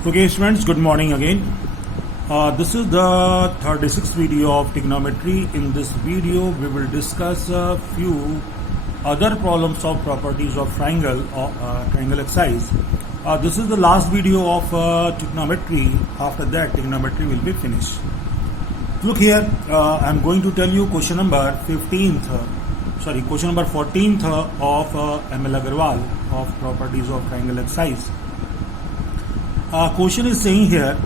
Okay, students, good morning again. This is the 36th video of trigonometry. In this video, we will discuss a few other problems of properties of triangle or triangle exercise. This is the last video of trigonometry. After that, trigonometry will be finished. Look here, I am going to tell you question number 14th of M.L. Agarwal of properties of triangle exercise. Question is saying here,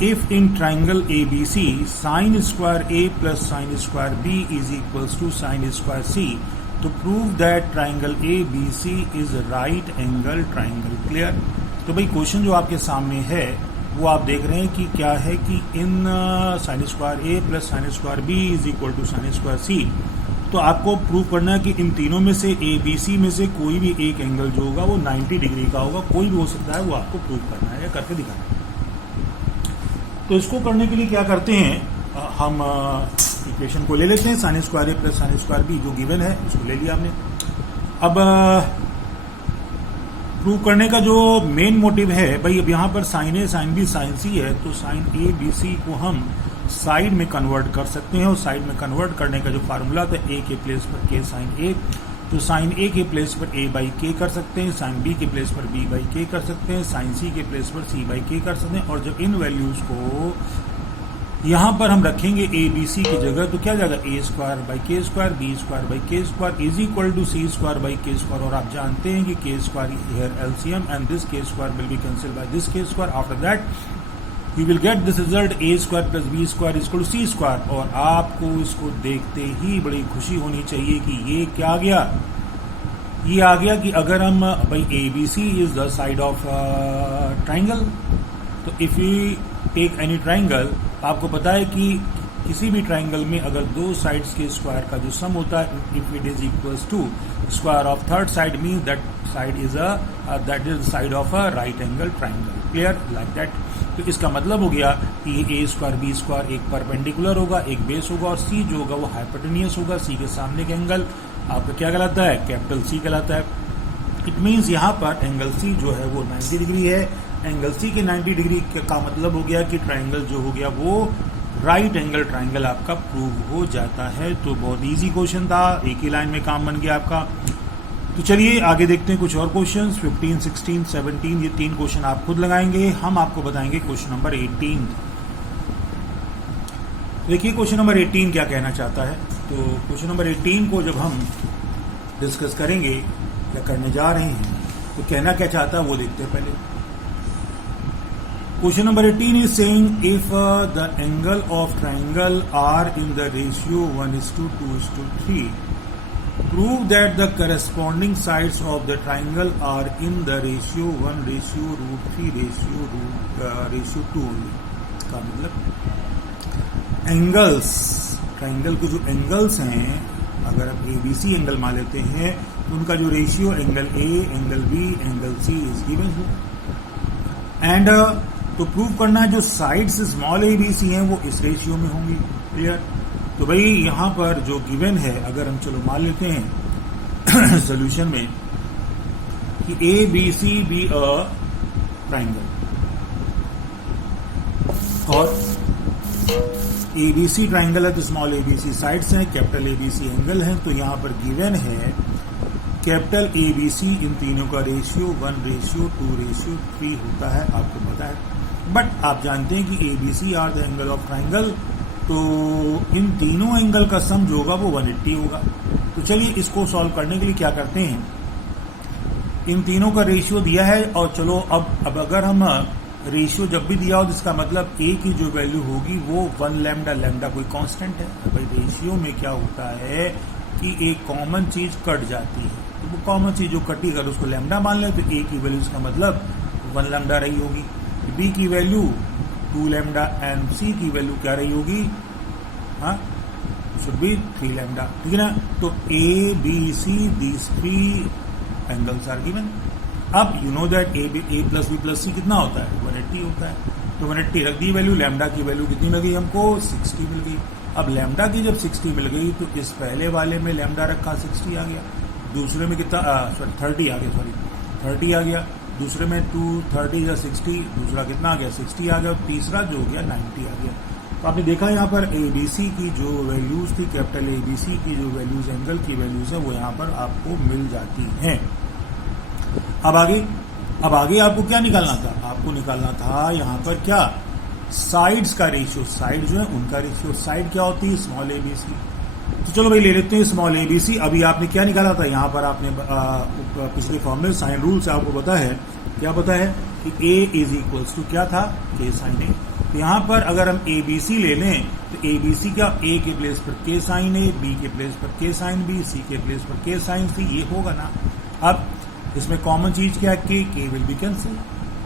if in triangle ABC sine square A plus sine square B is equals to sine square C, to prove that triangle ABC is a right angle triangle. Clear? तो भाई question जो आपके सामने है वो आप देख रहे हैं कि क्या है कि इन sine square A plus sine square B is equal to sine square C, तो आपको प्रूव करना है कि इन तीनों में से ए बी सी में से कोई भी एक एंगल जो होगा वो 90 डिग्री का होगा, कोई भी हो सकता है, वो आपको प्रूव करना है या करके दिखाना है। तो इसको करने के लिए क्या करते हैं, हम इक्वेशन को ले लेते हैं, sign square A plus sine square B जो गिवन है उसको ले लिया हमने। अब प्रूव करने का जो मेन मोटिव है भाई, अब यहाँ पर साइन ए साइन बी साइन सी है, तो साइन ए बी सी को हम साइड में कन्वर्ट कर सकते हैं, और साइड में कन्वर्ट करने का जो फार्मूला था ए के प्लेस पर के साइन ए, तो साइन ए के प्लेस पर ए बाई के कर सकते हैं, साइन बी के प्लेस पर बी बाई के कर सकते हैं, साइन सी के प्लेस पर सी बाई के कर सकते हैं। और जब इन वैल्यूज को यहाँ पर हम रखेंगे ए बी सी की जगह, तो क्या जाएगा a square by k square B square by k square is equal to c square by k square. और आप जानते हैं कि k square here LCM and this k square will be cancel by this k square. After that you will get this result a square plus b square is equal to c square. और आपको इसको देखते ही बड़ी खुशी होनी चाहिए कि ये क्या आ गया, ये आ गया कि अगर हम भाई A B C is the side of triangle, तो if you take any triangle, आपको पता है कि किसी भी ट्राइंगल में अगर दो साइड्स के स्क्वायर का जो सम होता है, if it is equals to square of third side, means that side is that is side of a right angle triangle. Clear? Like that. तो इसका मतलब हो गया कि ए स्क्वायर बी स्क्वायर एक परपेंडिकुलर होगा, एक बेस होगा, और सी जो होगा वो हाइपोटेनियस होगा। सी के सामने का एंगल आपका क्या कहलाता है, कैपिटल सी कहलाता है। इट मीन्स यहाँ पर एंगल सी जो है वो 90 डिग्री है। एंगल सी के 90 डिग्री का मतलब हो गया कि ट्राइंगल जो हो गया वो राइट एंगल ट्राइंगल आपका प्रूव हो जाता है। तो बहुत इजी क्वेश्चन था, एक ही लाइन में काम बन गया आपका। तो चलिए आगे देखते हैं कुछ और क्वेश्चंस। 15, 16, 17 ये तीन क्वेश्चन आप खुद लगाएंगे, हम आपको बताएंगे क्वेश्चन नंबर 18। देखिए क्वेश्चन नंबर 18 क्या कहना चाहता है। तो क्वेश्चन नंबर 18 को जब हम डिस्कस करेंगे या करने जा रहे हैं तो कहना क्या चाहता है वो देखते हैं पहले। Question number 18 is saying if the angle of triangle are in the ratio 1:2:3, prove that the corresponding sides of the triangle are in the ratio 1:3:2 only। का मतलब एंगल्स, ट्राइंगल के जो एंगल्स हैं, अगर आप ABC एंगल मान लेते हैं तो उनका जो ratio angle A, angle B, angle C is given है। एंड तो प्रूव करना है जो sides small A B C हैं वो इस रेशियो में होंगी। क्लियर? तो भाई यहां पर जो गिवन है, अगर हम चलो मान लेते हैं सॉल्यूशन में कि A B C be a triangle, और ए बी सी ट्राइंगल है तो small A B c sides हैं, capital A B C angle है। तो यहां पर गिवन है कैपिटल ए बी सी इन तीनों का रेशियो 1:2:3 होता है, आपको पता है। बट आप जानते हैं कि A B C are the angle of triangle, तो इन तीनों एंगल का सम जो होगा वो 180 होगा। तो चलिए इसको सॉल्व करने के लिए क्या करते हैं, इन तीनों का रेशियो दिया है, और चलो अब अगर हम रेशियो जब भी दिया हो तो इसका मतलब ए की जो वैल्यू होगी वो 1 लैम्डा, लैम्डा कोई कांस्टेंट है। तो भाई रेशियो में क्या होता है कि एक कॉमन चीज कट जाती है, तो वो कॉमन चीज जो कटी अगर उसको लैम्डा मान ले तो ए की वैल्यू इसका मतलब 1 लैम्डा रही होगी, बी की वैल्यू 2 लैम्डा एंड सी की वैल्यू क्या रही होगी, हाँ शुड बी 3 लैम्डा। ठीक है ना? तो A B C these 3 angles are given. अब you know that A plus B plus C कितना होता है, 180 होता है। तो 180 रख दी वैल्यू, लैम्डा की वैल्यू कितनी मिल गई हमको, 60 मिल गई। अब लैम्डा की जब 60 मिल गई तो इस पहले वाले में लैम्डा रखा 60 आ गया, दूसरे में कितना 30 आ गया, 30 आ गया। दूसरे में 230 या 60, दूसरा कितना आ गया 60 आ गया, और तीसरा जो हो गया 90 आ गया। तो आपने देखा यहाँ पर ABC की जो वैल्यूज थी, कैपिटल ABC की जो वैल्यूज, एंगल की वैल्यूज है, वो यहाँ पर आपको मिल जाती हैं। अब आगे आपको क्या निकालना था? आपको निकालना था यहाँ पर क्या, साइड्स का रेशियो। साइड जो है उनका रेशियो। साइड क्या होती है? Small ABC। तो चलो भाई ले लेते हैं स्मॉल ABC। अभी आपने क्या निकाला था? यहाँ पर आपने पिछले फॉर्मूले साइन रूल से आपको पता है, क्या पता है कि A इज इक्वल्स टू क्या था, K साइन A। तो यहाँ पर अगर हम ABC ले लें तो ABC क्या, A के प्लेस पर K साइन A, B के प्लेस पर K साइन B, C के प्लेस पर K साइन C, ये होगा ना। अब इसमें कॉमन चीज क्या है, K will be cancel.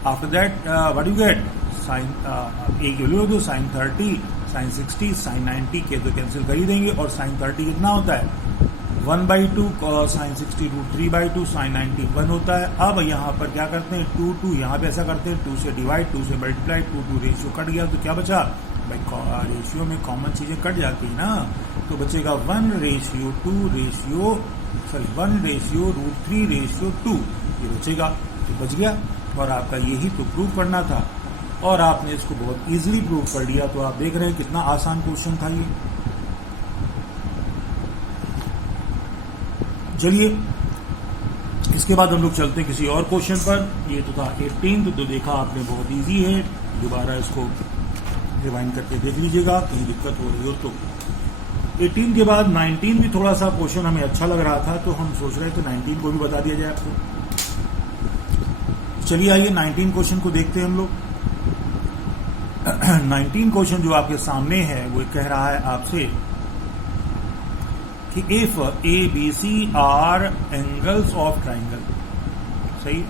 After that what you get, sine A की वैल्यू दो, साइन 30, साइन 60, साइन 90, के तो कैंसिल कर ही देंगे। और साइन 30 कितना होता है, 1/2, साइन 60 √3/2, साइन 90 1 होता है। अब यहाँ पर क्या करते हैं, 2 यहाँ पे ऐसा करते हैं, 2 से डिवाइड, 2 से मल्टीप्लाई, 2 रेशियो कट गया, तो क्या बचा भाई, रेशियो में कॉमन चीजें कट जाती है ना, तो बचेगा 1:2 1/√3/2, ये बचेगा, तो बच गया। और आपका यही तो प्रूव करना था, और आपने इसको बहुत इजीली प्रूव कर लिया। तो आप देख रहे हैं कितना आसान क्वेश्चन था ये। चलिए इसके बाद हम लोग चलते हैं किसी और क्वेश्चन पर। ये तो था 18, तो देखा आपने बहुत इजी है, दोबारा इसको रिवाइंड करके देख लीजिएगा, कहीं दिक्कत हो रही हो तो। 18 के बाद 19 भी थोड़ा सा क्वेश्चन हमें अच्छा लग रहा था, तो हम सोच रहे थे 19 को भी बता दिया जाए आपको। चलिए आइए 19 क्वेश्चन को देखते हैं हम लोग। 19 क्वेश्चन जो आपके सामने है वो कह रहा है आपसे कि if ABC are angles of triangle, सही,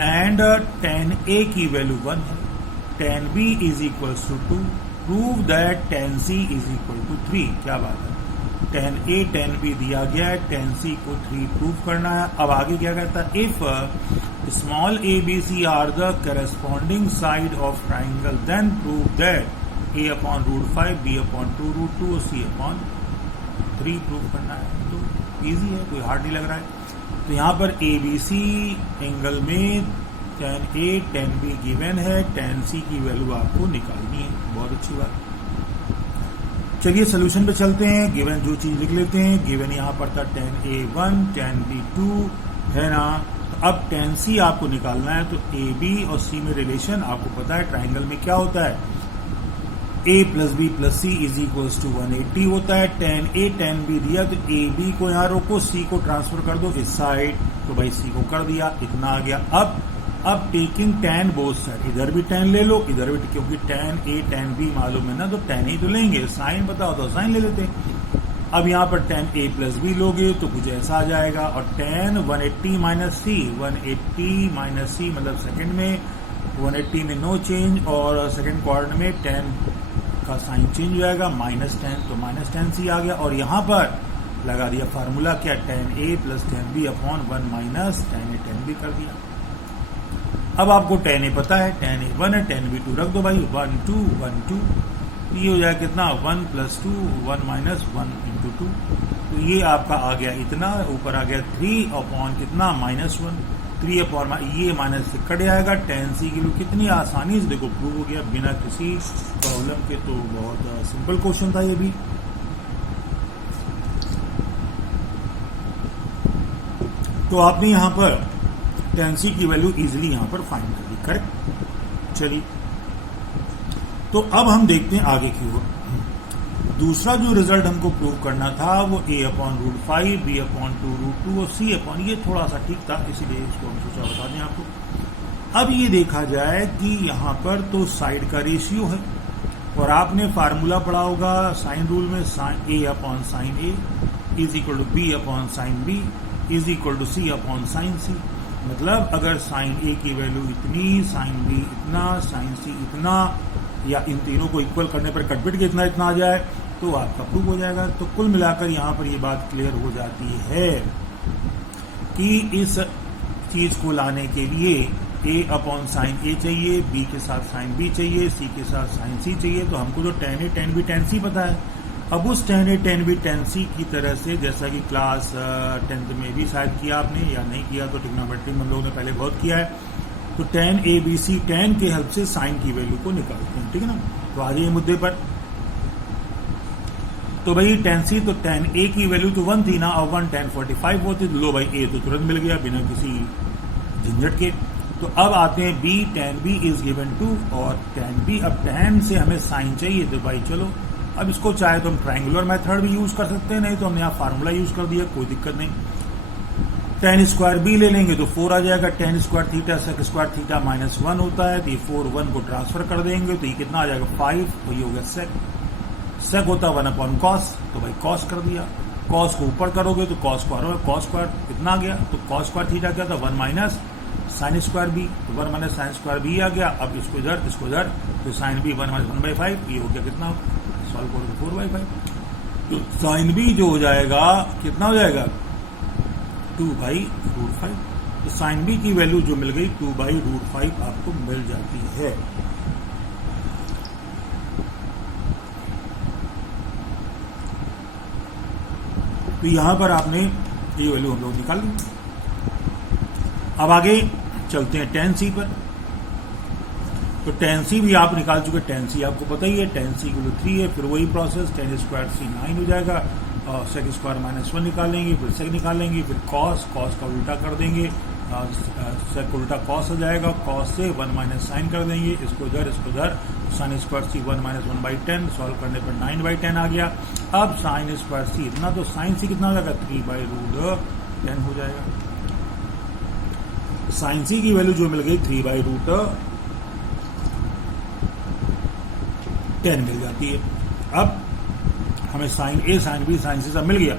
एंड tan A की वैल्यू 1 है, tan B is equal to 2, prove that tan C is equal to 3। क्या बात है, tan A tan B दिया गया है, tan C को 3 प्रूव करना है। अब आगे क्या कहता है, if small ABC are the corresponding side of triangle then prove that A/√5, B/2√2 और C/3 प्रूव करना है। तो इजी है, कोई हार्ड नहीं लग रहा है। तो यहाँ पर ABC एंगल में tan A tan B given है, tan C की वैल्यू आपको निकालनी है। बहुत अच्छी बात। चलिए सोल्यूशन पे चलते हैं, गिवन जो चीज लिख लेते हैं। गिवन यहाँ पर था tan A1 tan B2 है ना। तो अब tan C आपको निकालना है, तो AB और C में रिलेशन आपको पता है, ट्राइंगल में क्या होता है, A + B + C is equals to 180 होता है। tan A tan B दिया, तो AB को यहाँ रोको, C को ट्रांसफर कर दो इस साइड, तो भाई C को कर दिया, इतना आ गया। अब टेकिंग tan बोथ साइड, इधर भी tan ले लो, इधर भी, क्योंकि tan A tan B मालूम है ना, तो tan ही तो लेंगे। साइन बताओ तो साइन ले लेते हैं। अब यहाँ पर tan A + B लोगे तो कुछ ऐसा आ जाएगा, और tan 180 - C, 180 - C मतलब सेकंड में, 180 में नो चेंज, और सेकंड क्वाड्रेंट में tan का साइन चेंज हो जाएगा, -10, तो -tan C आ गया। और यहाँ पर लगा दिया फार्मूला क्या, tan A + tan B upon 1 - tan A tan B कर दिया। अब आपको tan A पता है, tan A 1 है, tan B 2 रख दो भाई, 1 2 1 2, ये हो जाएगा कितना, 1 + 2 1 - 1 × 2, तो ये आपका आ गया इतना, ऊपर आ गया 3 अपॉन कितना, -1, 3 अपॉन ये माइनस से कट जाएगा। tan C की वैल्यू कितनी आसानी से देखो प्रूव हो गया, बिना किसी प्रॉब्लम के। तो बहुत सिंपल क्वेश्चन था ये भी। तो आपने यहां पर tan C की वैल्यू इजीली यहां पर फाइंड कर दी, करेक्ट। चलिए तो अब हम देखते हैं आगे की ओर। दूसरा जो रिजल्ट हमको प्रूव करना था वो A/√5, B/2√2 और C ये थोड़ा सा ठीक था, इसीलिए इसको हम सोचा बता दें आपको। अब ये देखा जाए कि यहाँ पर तो साइड का रेशियो है, और आपने फार्मूला पढ़ा होगा साइन रूल में, A/sin A is equal to B/sin B is equal to C/sin C। मतलब अगर साइन A की वैल्यू इतनी, साइन B इतना, साइन C इतना, या इन तीनों को इक्वल करने पर कटपिट के इतना इतना आ जाए तो आपका प्रूव हो जाएगा। तो कुल मिलाकर यहाँ पर ये बात क्लियर हो जाती है कि इस चीज को लाने के लिए A/sin A चाहिए, B के साथ sin B चाहिए, C के साथ sin C चाहिए। तो हमको जो tan A tan B tan C पता है, अब उस tan A tan B tan C की तरह से, जैसा कि क्लास 10th में भी शायद किया आपने, या नहीं किया तो ट्रिग्नोमेट्री में हम लोगों ने पहले बहुत किया है, तो tan ABC tan के हेल्प से साइन की वैल्यू को निकालते हैं, ठीक है ना। तो आ जाइए मुद्दे पर। तो भाई tan C, तो tan A की वैल्यू तो 1 थी ना, और 1 tan 45 होती, तो लो भाई A तो तुरंत मिल गया बिना किसी झंझट के। तो अब आते हैं B, tan B is given two, और tan B, अब tan से हमें साइन चाहिए, तो भाई चलो अब इसको चाहे तो हम ट्रायंगुलर मेथड भी यूज कर सकते हैं, नहीं तो हमने यहाँ फार्मूला यूज कर दिया, कोई दिक्कत नहीं। tan स्क्वायर B ले लेंगे तो 4 आ जाएगा, tan square theta sec square theta -1 होता है, तो ये 4 1 को ट्रांसफर कर देंगे, तो ये कितना आ जाएगा 5, तो ये हो गया sec होता है 1/cos, तो भाई cos कर दिया। cos को ऊपर करोगे तो cos स्क्वायर कितना आ गया, तो cos स्क्वायर थीटा क्या था 1 माइनस साइन स्क्वायर B, तो 1 माइनस साइन स्क्वायर B आ गया। अब इसको इधर तो साइन B 1 माइनस 1/5, ये हो गया कितना, सॉल्व करोगे 4/5, तो साइन B जो हो जाएगा कितना हो जाएगा 2/√5, तो साइन B की वैल्यू जो मिल गई 2/√5 आपको मिल जाती है। तो यहां पर आपने ये वैल्यू हम लोग निकाल ली। अब आगे चलते हैं tan C पर। तो tan C भी आप निकाल चुके, tan C आपको पता ही है, tan C को 3 है, फिर वही प्रोसेस tan स्क्वायर C 9 हो जाएगा, और sec स्क्वायर -1 निकालेंगे, फिर sec निकालेंगे, फिर cos का उल्टा कर देंगे, sec उल्टा cos हो जाएगा, cos से 1 माइनस साइन कर देंगे, इसको इधर sine square C 1 minus 1/10, solve करने पर 9/10 आ गया। अब साइन स्क्वायर C इतना, तो साइन C कितना हो जाएगा 3/√10 हो जाएगा। साइन C की वैल्यू जो मिल गई 3/√10 मिल जाती है। अब हमें sine A, sine B, sine C सब मिल गया।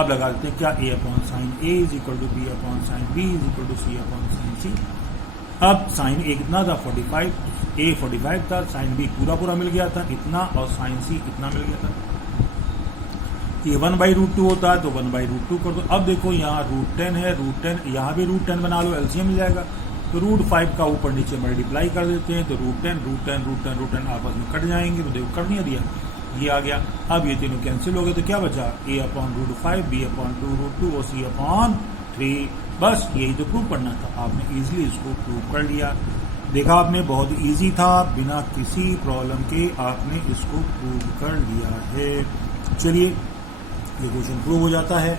अब लगा देते हैं क्या, A/sin A is equal to B/sin B is equal to C/sin C। अब साइन A कितना था 45, A 45 था, साइन B पूरा मिल गया था इतना, और साइन C इतना मिल गया था। ये 1/√2 होता है, तो 1/√2 कर दो। अब देखो यहाँ √10 है, √10 यहाँ भी √10 बना लो, एलसीएम मिल जाएगा, तो √5 का ऊपर नीचे मल्टीप्लाई कर देते हैं, तो √10 आपस में कट जाएंगे, तो देखो कर नहीं दिया, ये आ गया। अब ये तीनों कैंसिल हो गए, तो क्या बचा A/√5, B/2√2 और C/3। बस यही तो प्रूव करना था, आपने इजीली इसको प्रूव कर लिया। देखा आपने, बहुत इजी था, बिना किसी प्रॉब्लम के आपने इसको प्रूव कर लिया है। चलिए ये क्वेश्चन प्रूव हो जाता है।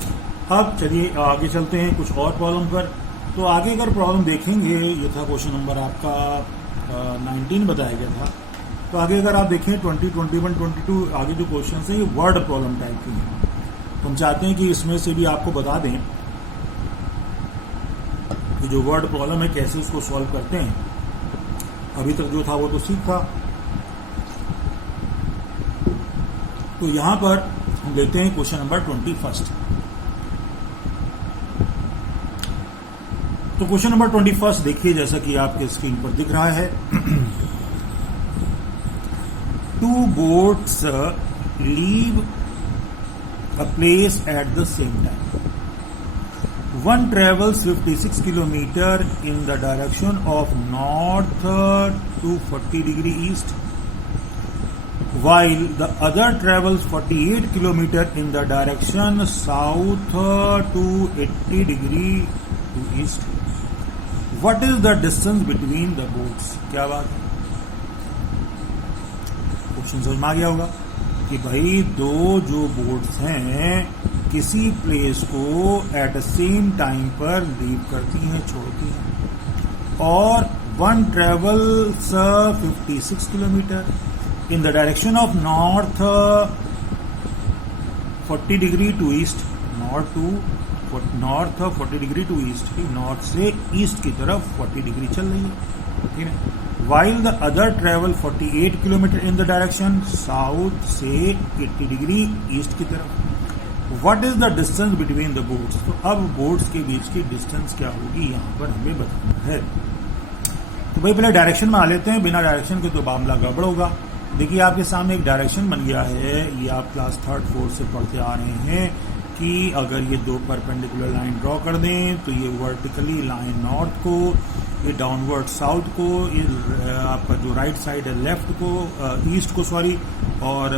अब चलिए आगे चलते हैं कुछ और प्रॉब्लम पर। तो आगे अगर प्रॉब्लम देखेंगे, ये था क्वेश्चन नंबर आपका 19 बताया गया था। तो आगे अगर आप देखें 20, 21, 22 आगे जो क्वेश्चन है ये वर्ड प्रॉब्लम टाइप की है। तो हम चाहते हैं कि इसमें से भी आपको बता दें कि जो वर्ड प्रॉब्लम है कैसे उसको सॉल्व करते हैं। अभी तक जो था वो तो ठीक था। तो यहां पर हम लेते हैं क्वेश्चन नंबर 21। तो क्वेश्चन नंबर 21 देखिए, जैसा कि आपके स्क्रीन पर दिख रहा है। Two boats leave a place at the same time. One travels 56 kilometer in the direction of north to 40 degree east, while the other travels 48 kilometer in the direction south to 80 degree to east. What is the distance between the boats? क्या बात है, question समझ में आ गया होगा कि भाई दो जो बोट्स हैं किसी प्लेस को एट द सेम टाइम पर लीव करती हैं, छोड़ती हैं, और one travels 56 kilometre in the direction of north 40 degree to east, north 40 degree to east, north से ईस्ट की तरफ 40 डिग्री चल रही है, ठीक है। While the other travel 48 kilometre in the direction south से 80 डिग्री ईस्ट की तरफ। What is the distance between the boats? तो अब बोट्स के बीच की डिस्टेंस क्या होगी यहाँ पर हमें बताना है। तो भाई पहले डायरेक्शन में आ लेते हैं, बिना डायरेक्शन के तो मामला गड़बड़ होगा। देखिए आपके सामने एक डायरेक्शन बन गया है, ये आप क्लास 3rd 4th से पढ़ते आ रहे हैं कि अगर ये दो परपेंडिकुलर लाइन ड्रॉ कर दें तो ये वर्टिकली लाइन नॉर्थ को, ये डाउनवर्ड साउथ को, ये आपका जो राइट साइड है लेफ्ट को, ईस्ट को सॉरी, और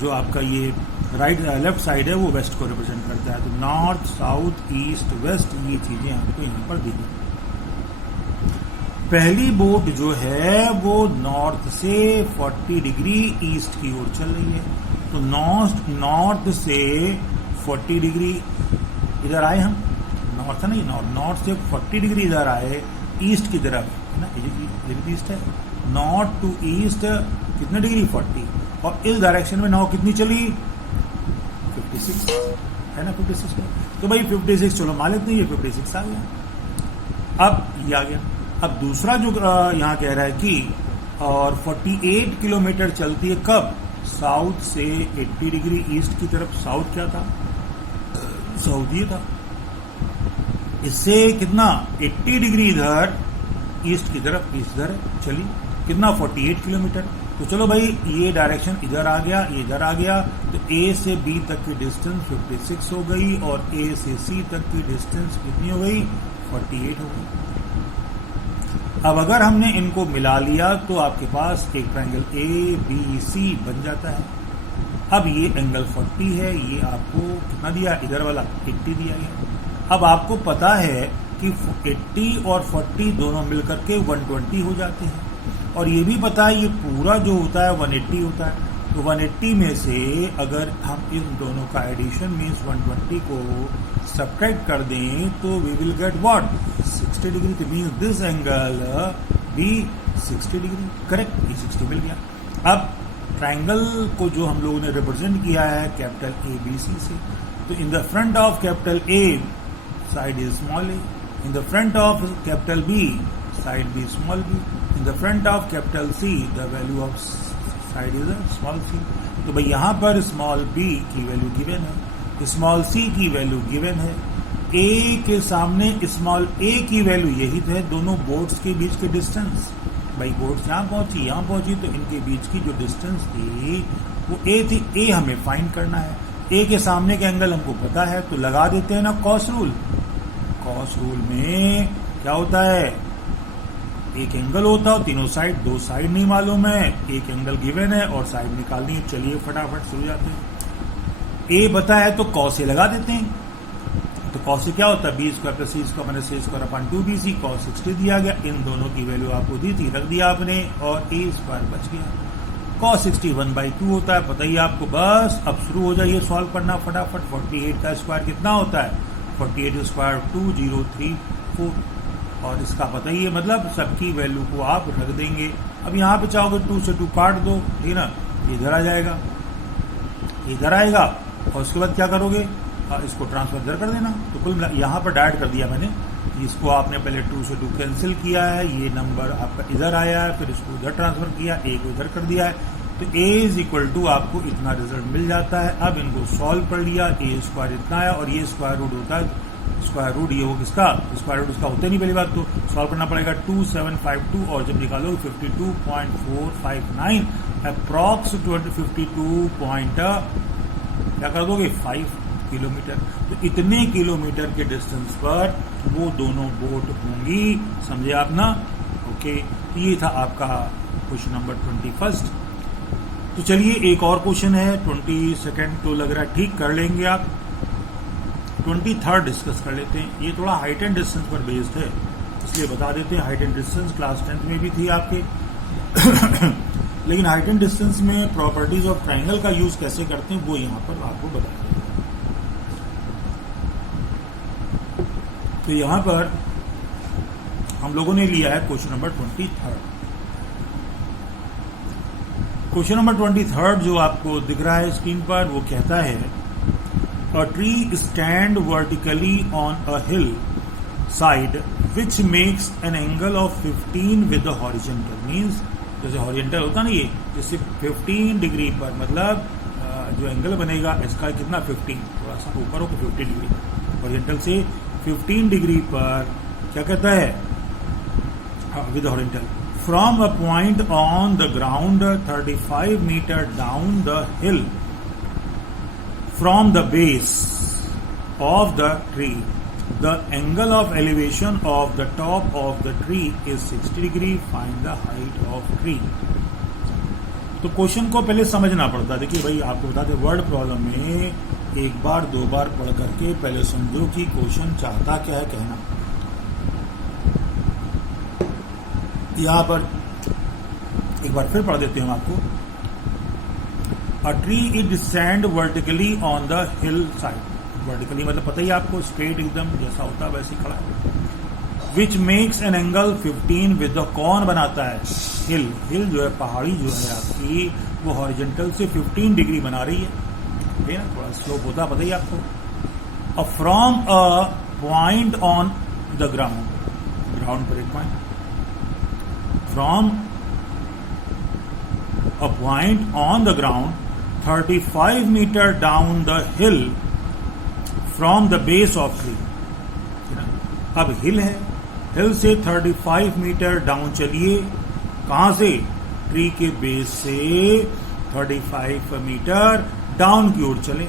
जो आपका ये लेफ्ट साइड है वो वेस्ट को रिप्रेजेंट करता है। तो नॉर्थ साउथ ईस्ट वेस्ट ये चीजें आपको यहाँ पर दी गई। पहली बोट जो है वो नॉर्थ से 40 डिग्री ईस्ट की ओर चल रही है। तो नॉर्थ से 40 डिग्री इधर आए हम, नॉर्थ है ना, नॉर्थ से 40 डिग्री इधर आए ईस्ट की तरफ, है ना, ये ईस्ट है। नॉर्थ टू ईस्ट कितने डिग्री? 40। और इस डायरेक्शन में नाव कितनी चली? 56, है ना, 56 में। तो भाई 56 चलो मान लेते हैं, ये 56 आ गया। अब ये आ गया। अब दूसरा जो यहाँ कह रहा है कि और 48 किलोमीटर चलती है कब? साउथ से 80 डिग्री ईस्ट की तरफ। साउथ क्या था? साउथ ये था। इससे कितना? 80 डिग्री इधर ईस्ट की तरफ, ईस्ट इधर चली कितना? 48 किलोमीटर। तो चलो भाई ये डायरेक्शन इधर आ गया, ये इधर आ गया, तो ए से बी तक की डिस्टेंस 56 हो गई और ए से सी तक की डिस्टेंस कितनी हो गई? 48 हो गई। अब अगर हमने इनको मिला लिया तो आपके पास एक ट्रायंगल ए बी सी बन जाता है। अब ये एंगल 40 है, ये आपको कितना दिया? इधर वाला 80 दिया गया। अब आपको पता है कि 80 और 40 दोनों मिलकर के 120 हो जाते हैं, और ये भी पता है ये पूरा जो होता है 180 होता है। तो 180 में से अगर हम इन दोनों का एडिशन मीन्स 120 को सब्ट्रैक्ट कर दें तो we will get what? 60 degree. तो means this angle B 60 degree, correct, ये 60 मिल गया। अब ट्रायंगल को जो हम लोगों ने रिप्रेजेंट किया है कैपिटल ए बी सी से, तो in the front of capital A side is small a, in the front of capital B side be small b, in the front of capital C the value of side is small c. तो भाई यहां पर small b की value given है, small c की value given है, ए के सामने स्मॉल ए की वैल्यू यही तो है, दोनों बोट्स के बीच के डिस्टेंस। भाई बोट्स यहां पहुंची तो इनके बीच की जो डिस्टेंस थी वो ए थी। ए हमें फाइंड करना है, ए के सामने के एंगल हमको पता है, तो लगा देते हैं ना कॉस रूल। कॉस रूल में क्या होता है? एक एंगल होता है, तीनों साइड, दो साइड नहीं मालूम है, एक एंगल गिवन है और साइड निकालनी है। चलिए फटाफट शुरू जाते हैं। ए बता है तो कॉस ए लगा देते हैं। तो कॉस से क्या होता है? बी स्क्वायर प्लस सी स्क्वायर माइनस सी स्क्वायर अपॉन 2bc। कॉस 60 दिया गया, इन दोनों की वैल्यू आपको दी थी, रख दिया आपने, और ए स्क्वायर बच गया। कॉस 60 1/2 होता है, पता ही आपको। बस अब शुरू हो जाइए सॉल्व करना फटाफट। 48 का स्क्वायर कितना होता है? 48 स्क्वायर 2034, और इसका पता ही है, मतलब सबकी वैल्यू को आप रख देंगे। अब यहाँ पे चाहोगे 2 से 2 काट दो, ठीक ना, इधर आ जाएगा, इधर आएगा, और उसके बाद क्या करोगे? इसको ट्रांसफर इधर कर देना। तो कुल यहाँ पर डायरेक्ट कर दिया मैंने, इसको आपने पहले 2 से 2 कैंसिल किया है, ये नंबर आपका इधर आया है, फिर इसको इधर ट्रांसफर किया, ए को इधर कर दिया है, तो ए इज इक्वल टू आपको इतना रिजल्ट मिल जाता है। अब इनको सॉल्व कर लिया, ए स्क्वायर इतना है और ये स्क्वायर रूट होता है, स्क्वायर रूट ये हो किसका? स्क्वायर रूट इसका होता नहीं, पहली बात तो सॉल्व करना पड़ेगा। 2752 और जब निकालो 52.459 अप्रॉक्स 52. क्या कर दोगे? 5 किलोमीटर। तो इतने किलोमीटर के डिस्टेंस पर वो दोनों बोट होंगी, समझे आप ना? ओके, ये था आपका क्वेश्चन नंबर 21। तो चलिए एक और क्वेश्चन है 22 तो लग रहा है ठीक कर लेंगे आप। 23 डिस्कस कर लेते हैं। ये थोड़ा हाइट एंड डिस्टेंस पर बेस्ड है, इसलिए बता देते हैं। Height and distance class 10th में भी थी आपके लेकिन हाइट एंड डिस्टेंस में प्रॉपर्टीज ऑफ ट्राइंगल का यूज कैसे करते हैं वो यहां पर आपको बता दें। तो यहां पर हम लोगों ने लिया है क्वेश्चन नंबर 23। क्वेश्चन नंबर 23 जो आपको दिख रहा है स्क्रीन पर, वो कहता है A tree stand vertically on a hill side which makes an angle of 15 with the horizontal. Means जैसे horizontal होता ना, ये जैसे 15 डिग्री पर, मतलब जो एंगल बनेगा इसका कितना? 15, थोड़ा सा ऊपर हो तो 15 डिग्री। horizontal से 15 डिग्री पर क्या कहता है? with the horizontal. From a point on the ground 35 meter down the hill from the base of the tree, the angle of elevation of the top of the tree is 60 degree. Find the height of tree. तो question को पहले समझना पड़ता है। देखिए भाई आपको बताते वर्ड प्रॉब्लम में एक बार दो बार पढ़ करके पहले समझो कि क्वेश्चन चाहता क्या है कहना। यहां पर एक बार फिर पढ़ देते हैं हम आपको। A tree is descend vertically on the hill side. Vertically मतलब पता ही आपको, स्ट्रेट एकदम जैसा होता है वैसे खड़ा है। Which makes an angle 15 with the, कौन बनाता है? हिल। हिल जो है, पहाड़ी जो है आपकी, वो हॉरिजॉन्टल से 15 डिग्री बना रही है, ठीक है ना, थोड़ा स्लोप होता है पता ही आपको। From a point on the ground, ground पर एक point, from a point on the ground 35 meter down the hill from the base of tree. अब हिल है, हिल से 35 मीटर डाउन चलिए, कहां से? ट्री के बेस से 35 मीटर डाउन की ओर चले।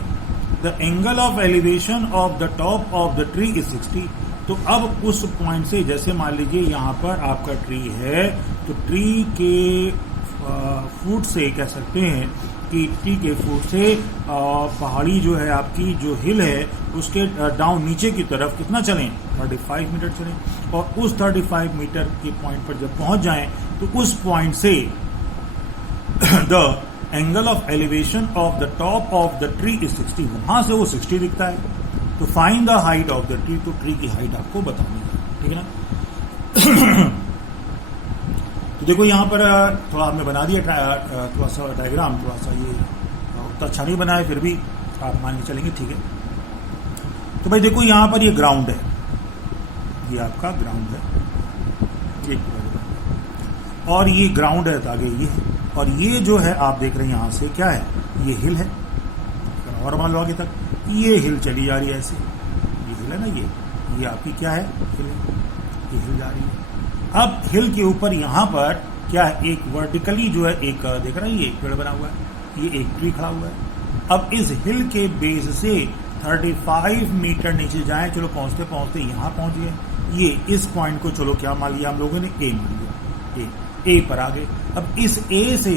The angle of elevation of the top of the tree is 60। तो अब उस पॉइंट से, जैसे मान लीजिए यहां पर आपका ट्री है, तो ट्री के फुट से कह सकते हैं कि ट्री के फुट से पहाड़ी जो है आपकी, जो हिल है, उसके डाउन नीचे की तरफ कितना चलें? 35 मीटर चलें। और उस 35 मीटर के पॉइंट पर जब पहुंच जाएं तो उस पॉइंट से the angle of elevation of the top of the tree is 60। वहां से वो 60 दिखता है। तो find the height of the tree, तो ट्री की हाइट आपको बतानी है, ठीक है ना। तो देखो यहां पर थोड़ा हमने बना दिया थोड़ा सा डायग्राम, थोड़ा सा ये उतना अच्छा नहीं बनाया, फिर भी आप मान के चलेंगे, ठीक है। तो भाई देखो यहां पर ये ग्राउंड है, ये आपका ग्राउंड है, और ये ग्राउंड है, आगे ये है, और ये जो है आप देख रहे हैं यहां से क्या है? ये हिल है, और मान लो आगे तक ये हिल चली जा रही है ऐसे, ये हिल है ना, ये आपकी क्या है? हिल है, ये हिल जा रही है। अब हिल के ऊपर यहां पर क्या है? एक वर्टिकली जो है, एक देख रहे हैं, ये एक पेड़ बना हुआ है, ये एक ट्री खड़ा हुआ है। अब इस हिल के बेस से 35 मीटर नीचे जाएं, चलो पहुंचते पहुंचते यहां पहुंच गए। ये इस पॉइंट को चलो क्या मान लिया हम लोगों ने? ए मान लिया, ए पर आ गए। अब इस ए से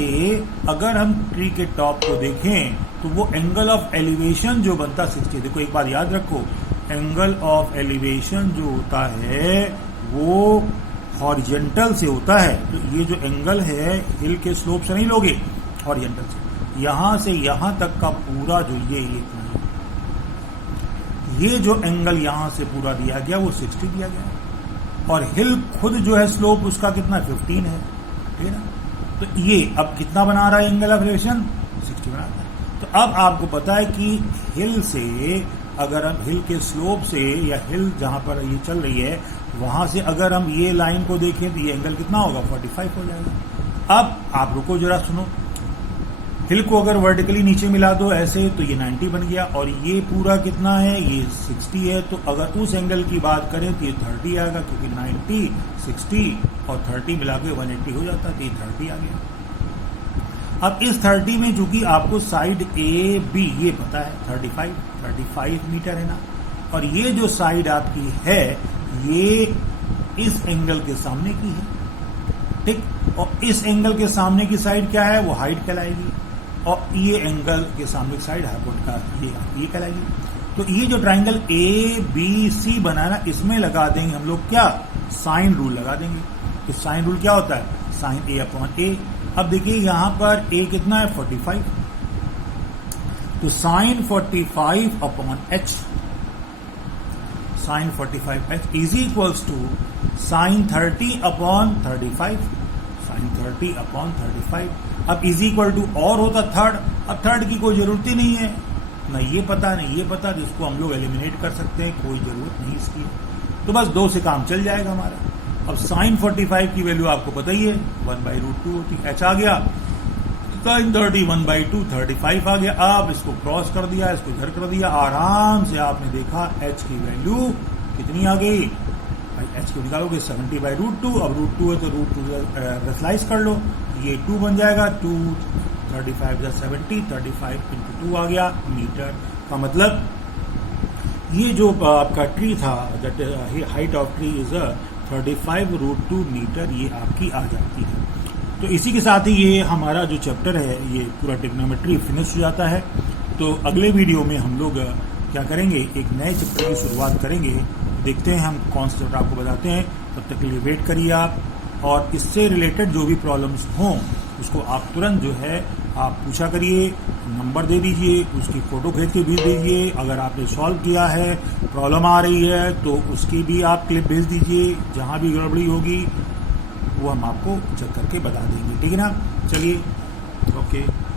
अगर हम ट्री के टॉप को देखें तो वो एंगल ऑफ एलिवेशन जो बनता 60। देखो एक बात याद रखो, एंगल ऑफ एलिवेशन जो होता है वो हॉरिजॉन्टल से होता है। तो ये जो एंगल है हिल के स्लोप से नहीं लोगे, हॉरिजॉन्टल से, यहां से यहां तक का पूरा जो ये जो एंगल यहां से पूरा दिया गया वो 60 दिया गया, और हिल खुद जो है स्लोप उसका कितना? 15 है, ठीक है ना। तो ये अब कितना बना रहा है एंगल ऑफ एलिवेशन? 60 बना रहा है। तो अब आपको पता है कि हिल से, अगर हम हिल के स्लोप से, या हिल जहां पर ये चल रही है वहां से अगर हम ये लाइन को देखें तो ये एंगल कितना होगा? 45 हो जाएगा। अब आप रुको जरा, सुनो, हिल को अगर वर्टिकली नीचे मिला दो ऐसे तो ये 90 बन गया, और ये पूरा कितना है? ये 60 है। तो अगर उस एंगल की बात करें तो ये 30 आएगा, क्योंकि 90, 60 और 30 मिला के 180 हो जाता है, तो ये 30 आ गया। अब इस 30 में चूंकि आपको साइड ए बी ये पता है 35 मीटर है ना, और ये जो साइड आपकी है ये इस एंगल के सामने की है, ठीक। और इस एंगल के सामने की साइड क्या है? वो हाइट कहलाएगी, और ये एंगल के सामने की साइड हाइपोट का ये कहलाएगी। तो ये जो ट्राइंगल ए बी सी बना ना, इसमें लगा देंगे हम लोग क्या? साइन रूल लगा देंगे। तो साइन रूल क्या होता है? Sine A upon A. अब देखिए यहां पर ए कितना है? 45। तो sine 45 upon H, sine 45h is equals to sine 30 upon 35, sine 30 upon 35। अब इज इक्वल टू और होता थर्ड। अब थर्ड की कोई जरूरत ही नहीं है, ना ये पता नहीं ये पता, जिसको हम लोग एलिमिनेट कर सकते हैं, कोई जरूरत नहीं इसकी। तो बस 2 से काम चल जाएगा हमारा। अब साइन 45 की वैल्यू आपको पता ही है 1/√2 होती है। एच आ गया, साइन 30 1/2 35 आ गया। अब इसको क्रॉस कर दिया, इसको इधर कर दिया, आराम से आपने देखा एच की वैल्यू कितनी आ गई भाई? एच को निकालोगे 70/√2। अब √2 है तो √2 स्लाइस कर लो, ये 2 बन जाएगा। 2 35 या 70, 35 × 2 आ गया मीटर का। मतलब ये जो आपका ट्री था, that height of tree is 35√2 metre, ये आपकी आ जाती है। तो इसी के साथ ही ये हमारा जो चैप्टर है ये पूरा ट्रिग्नोमेट्री फिनिश हो जाता है। तो अगले वीडियो में हम लोग क्या करेंगे? एक नए चैप्टर की शुरुआत करेंगे। देखते हैं हम कौन सा चैप्टर आपको बताते हैं। तब तक के लिए वेट करिए आप, और इससे रिलेटेड जो भी प्रॉब्लम्स हों उसको आप तुरंत जो है आप पूछा करिए, नंबर दे दीजिए, उसकी फ़ोटो भेज के भेज दीजिए। अगर आपने सॉल्व किया है, प्रॉब्लम आ रही है तो उसकी भी आप क्लिप भेज दीजिए। जहाँ भी गड़बड़ी होगी वो हम आपको चेक करके बता देंगे, ठीक है ना। चलिए, ओके।